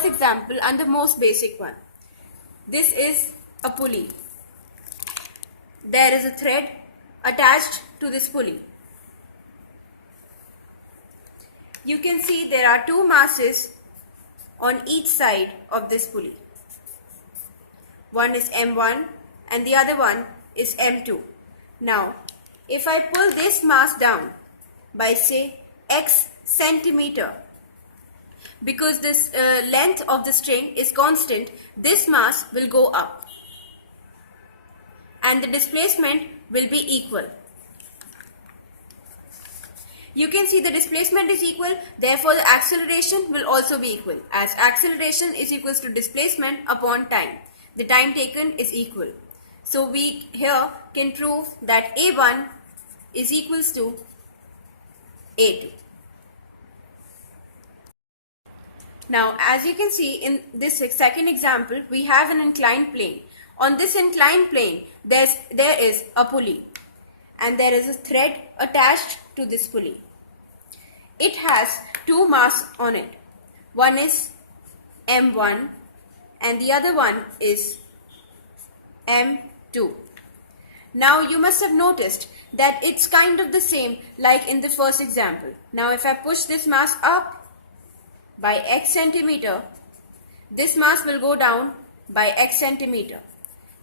first example and the most basic one. This is a pulley. There is a thread attached to this pulley. You can see there are two masses on each side of this pulley. One is M1 and the other one is M2. Now, if I pull this mass down by say X centimeter, because this length of the string is constant, this mass will go up and the displacement will be equal. You can see the displacement is equal, therefore the acceleration will also be equal, as acceleration is equals to displacement upon time. The time taken is equal. So we here can prove that A1 is equals to A2. Now, as you can see in this second example, we have an inclined plane. On this inclined plane, there is a pulley and there is a thread attached to this pulley. It has two masses on it. One is M1 and the other one is M2. Now you must have noticed that it's kind of the same like in the first example. Now if I push this mass up by X centimeter, this mass will go down by X centimeter,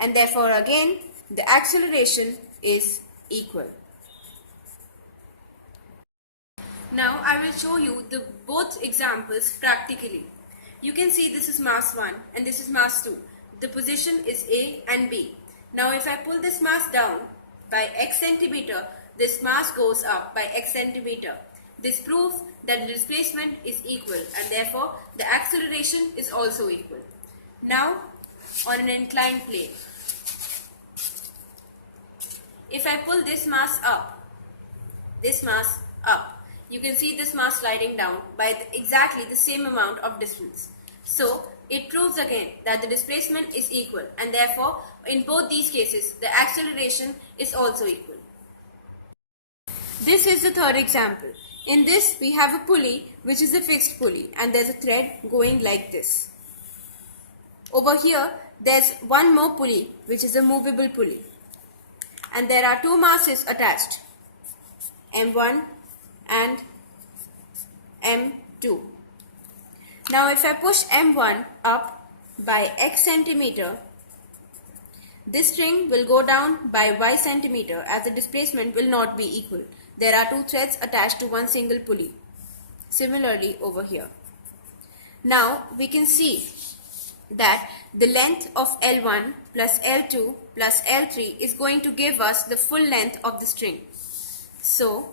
and therefore again the acceleration is equal. Now I will show you the both examples practically. You can see this is mass 1 and this is mass 2. The position is A and B. Now if I pull this mass down by X centimeter, this mass goes up by X centimeter. This proves that the displacement is equal and therefore the acceleration is also equal. Now on an inclined plane, if I pull this mass up, you can see this mass sliding down by exactly the same amount of distance. So it proves again that the displacement is equal and therefore in both these cases the acceleration is also equal. This is the third example. In this we have a pulley which is a fixed pulley and there's a thread going like this. Over here there's one more pulley which is a movable pulley and there are two masses attached, M1 and M2. Now if I push M1 up by X centimeter, this string will go down by Y centimeter as the displacement will not be equal. There are two threads attached to one single pulley. Similarly over here. Now we can see that the length of L1 plus L2 plus L3 is going to give us the full length of the string. So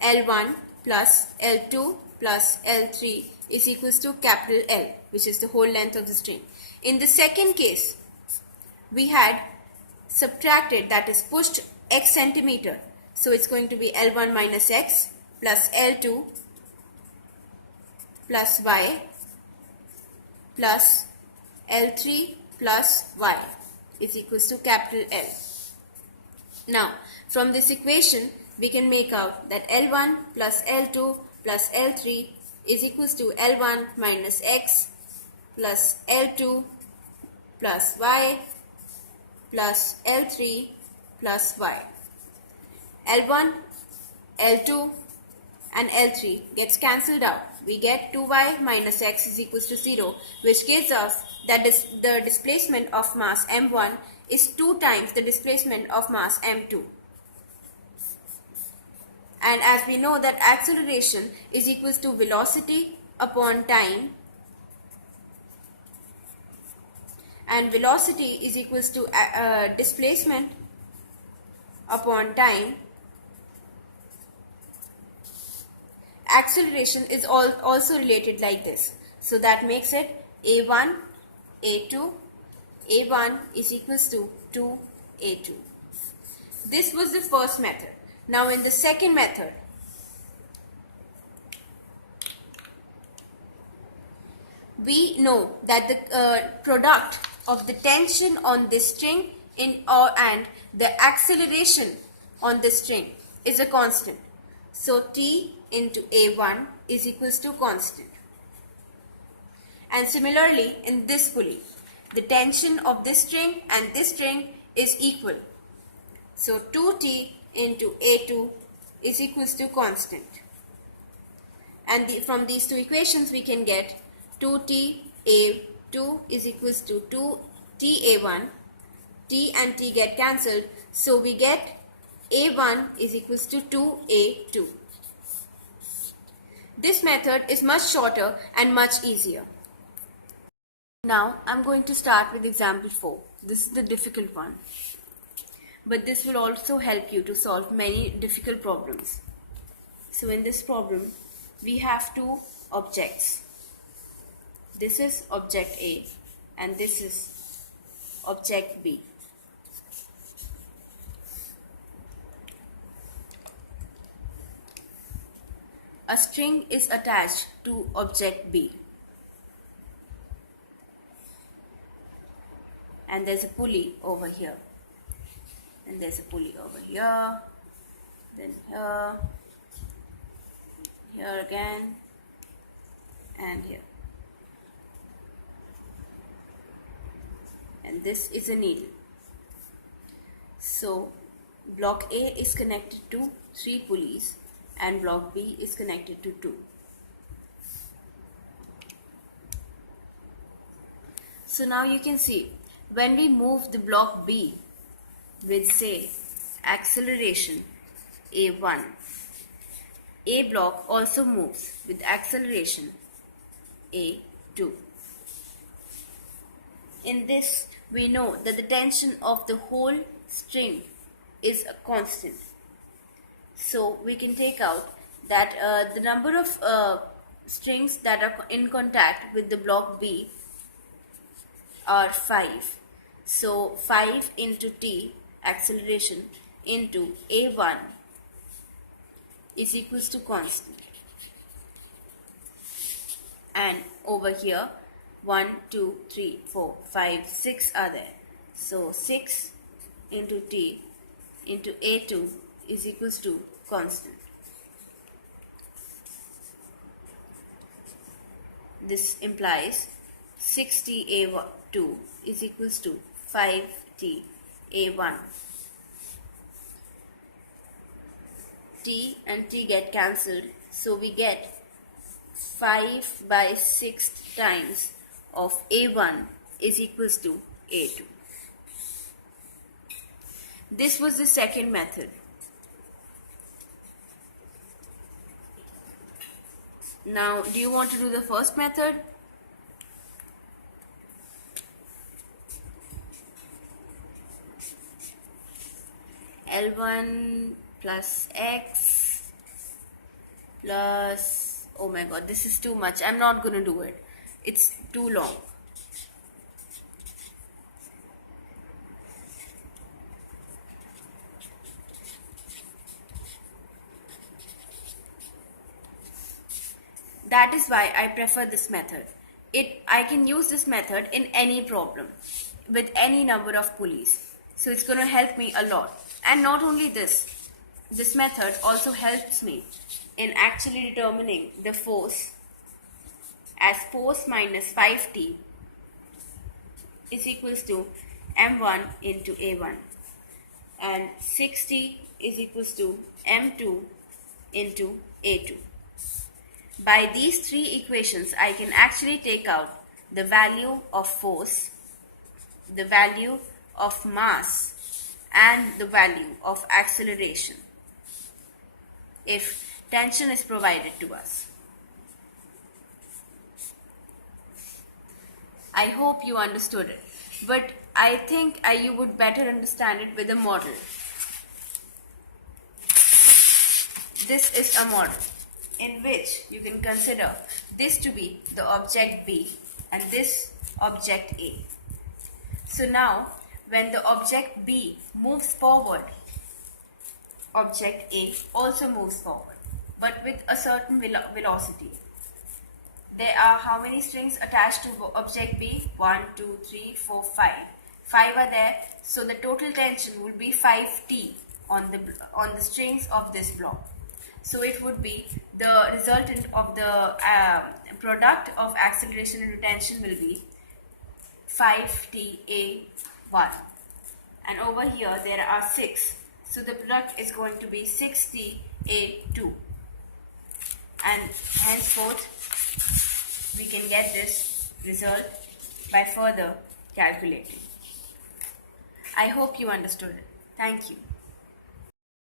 L1 plus L2 plus L3 is equals to capital L, which is the whole length of the string. In the second case, we had subtracted, that is pushed X centimeter. So it's going to be L1 minus X plus L2 plus Y plus L3 plus Y is equals to capital L. Now, from this equation, we can make out that L1 plus L2 plus L3 is equals to L1 minus X plus L2 plus Y plus L3 plus Y. L1, L2 and L3 gets cancelled out. We get 2y minus x is equals to 0, which gives us that the displacement of mass M1 is 2 times the displacement of mass M2. And as we know that acceleration is equals to velocity upon time, and velocity is equals to displacement upon time, acceleration is also related like this. So that makes it A1, A2, A1 is equals to 2A2. This was the first method. Now in the second method, we know that the product of the tension on this string and the acceleration on this string is a constant. So T into A1 is equals to constant. And similarly, in this pulley, the tension of this string and this string is equal. So 2T into A2 is equals to constant. And from these two equations we can get 2Ta2 is equals to 2Ta1. T and T get cancelled, so we get A1 is equals to 2A2. This method is much shorter and much easier. Now I'm going to start with example 4. This is the difficult one. But this will also help you to solve many difficult problems. So in this problem, we have two objects. This is object A and this is object B. A string is attached to object B. And there's a pulley over here. And there's a pulley over here. Then here. Here again. And here. And this is a needle. So block A is connected to 3 pulleys and block B is connected to 2. So now you can see when we move the block B with, say, acceleration A1, A block also moves with acceleration A2. In this, we know that the tension of the whole string is a constant. So we can take out that the number of strings that are in contact with the block B are 5. So 5 into T acceleration into A1 is equals to constant. And over here 1, 2, 3, 4, 5, 6 are there. So 6 into T into A2 is equals to constant. This implies 6Ta2 is equals to 5Ta1. T and T get cancelled, so we get 5 by 6 times of A1 is equals to A2. This was the second method. Now, do you want to do the first method? L1 plus X plus, oh my god, this is too much. I'm not going to do it. It's too long. That is why I prefer this method. I can use this method in any problem with any number of pulleys. So it's going to help me a lot. And not only this method also helps me in actually determining the force as force minus 5T is equals to M1 into A1 and 6T is equals to M2 into A2. By these three equations, I can actually take out the value of force, the value of mass, and the value of acceleration if tension is provided to us. I hope you understood it, but I think you would better understand it with a model. This is a model in which you can consider this to be the object B and this object A. So now, when the object B moves forward, object A also moves forward, but with a certain velocity. There are how many strings attached to object B? 1, 2, 3, 4, 5. 5 are there, so the total tension will be 5T on the strings of this block. So it would be the resultant of the product of acceleration and retention will be 5ta1, and over here there are 6, so the product is going to be 6ta2, and henceforth we can get this result by further calculating. I hope you understood it. Thank you.